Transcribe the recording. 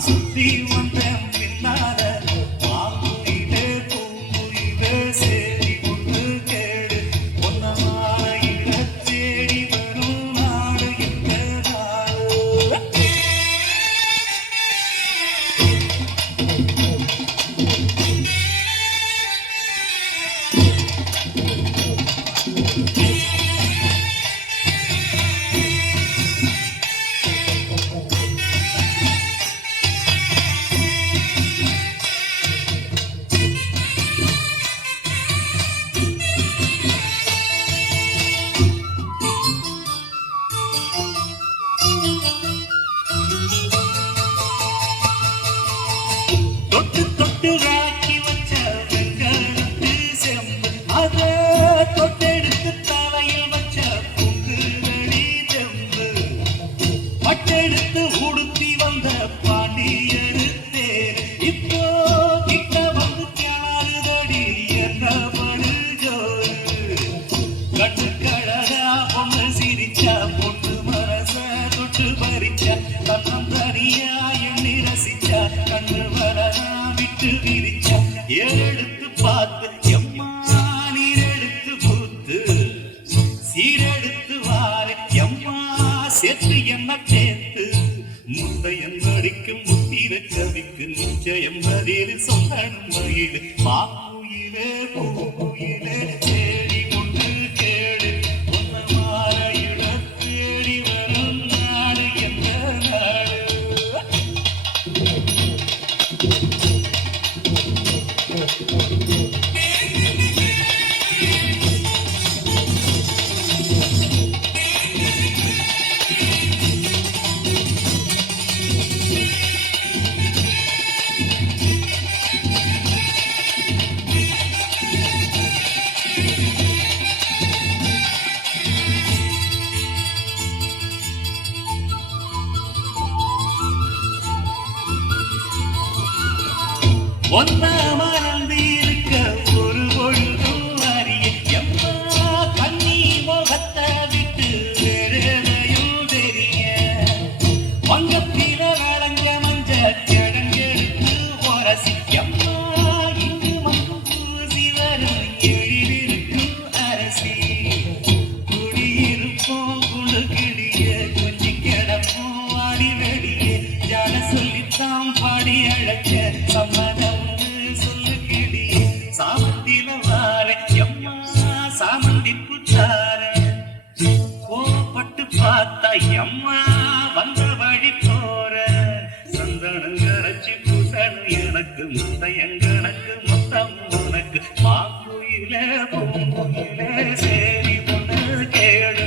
சுத்தி வந்த பின்னால மாங்குயிலே பூங்குயிலே சேரி ஒன்று கேடு ஒன்னமாயில தேடி வரும் நாடு இந்த நாடு. தொட்டு தொட்டு ராக்கி வச்ச வெங்கலத்து செம்பு அதே தொட்டெடுத்து தலையில் வச்ச பொங்குதடி தெம்பு பட்டெடுத்து உடுத்தி வந்த பாண்டியரு தேர் இப்போ கிட்ட வந்து கிணறுதடி என்ன படு ஜோரு கண்ணு கழகா பொண்ணு சிரிச்சா பொண்ணு மனச தொட்டு பறிச்சா கண்ணம் தனியா எண்ணி ரசிச்சா கண்ணு வரனா விட்டு விரிச்சா ஏறெடுத்து பார்த்து எம்மா நீரெடுத்து பூத்து சீரெடுத்து வாரு எம்மா சேர்த்து என்ன சேர்த்து முத்தையன் நடிக்கும் முத்திர கவிக்கு நிச்சயம் பதில் சொல்லணும் மயிறு பாக்குயிலே பூக்குயிலே தேடி கொண்டு கேடு ஒன்ன மாறையிட தேடி வரும் நாடு எந்த நாடு. ஒன்ன மறந்து இருக்க ஒரு பொழுதும் அறிய எம்மா கண்ணி முகத்தை விட்டு வேறெதையும் தெரிய வங்கத்தில வளங்க மஞ்ச கிழங்கெடுத்து உரசி எம்மா இங்கு மங்கும் பூசி வரும் எழிலிருக்கும் அரசி குடியிருப்போம் குழுகிடிய கொஞ்சி கிடப்போம் ஆடி வெடிய ஜன சொல்லித்தான் பாடி அழைச்ச சம்மதம் சாமந்தில வார எம்மா சாமந்தி புத்தார கோபப்பட்டு பார்த்தா எம்மா வந்த வழி போற சந்தனம் கரைச்சி பூசணும் எனக்கு முத்தையங்கணக்கு முத்தம் உனக்கு மாங்குயில பூங்குயில சேரி பொண்ணு கேடு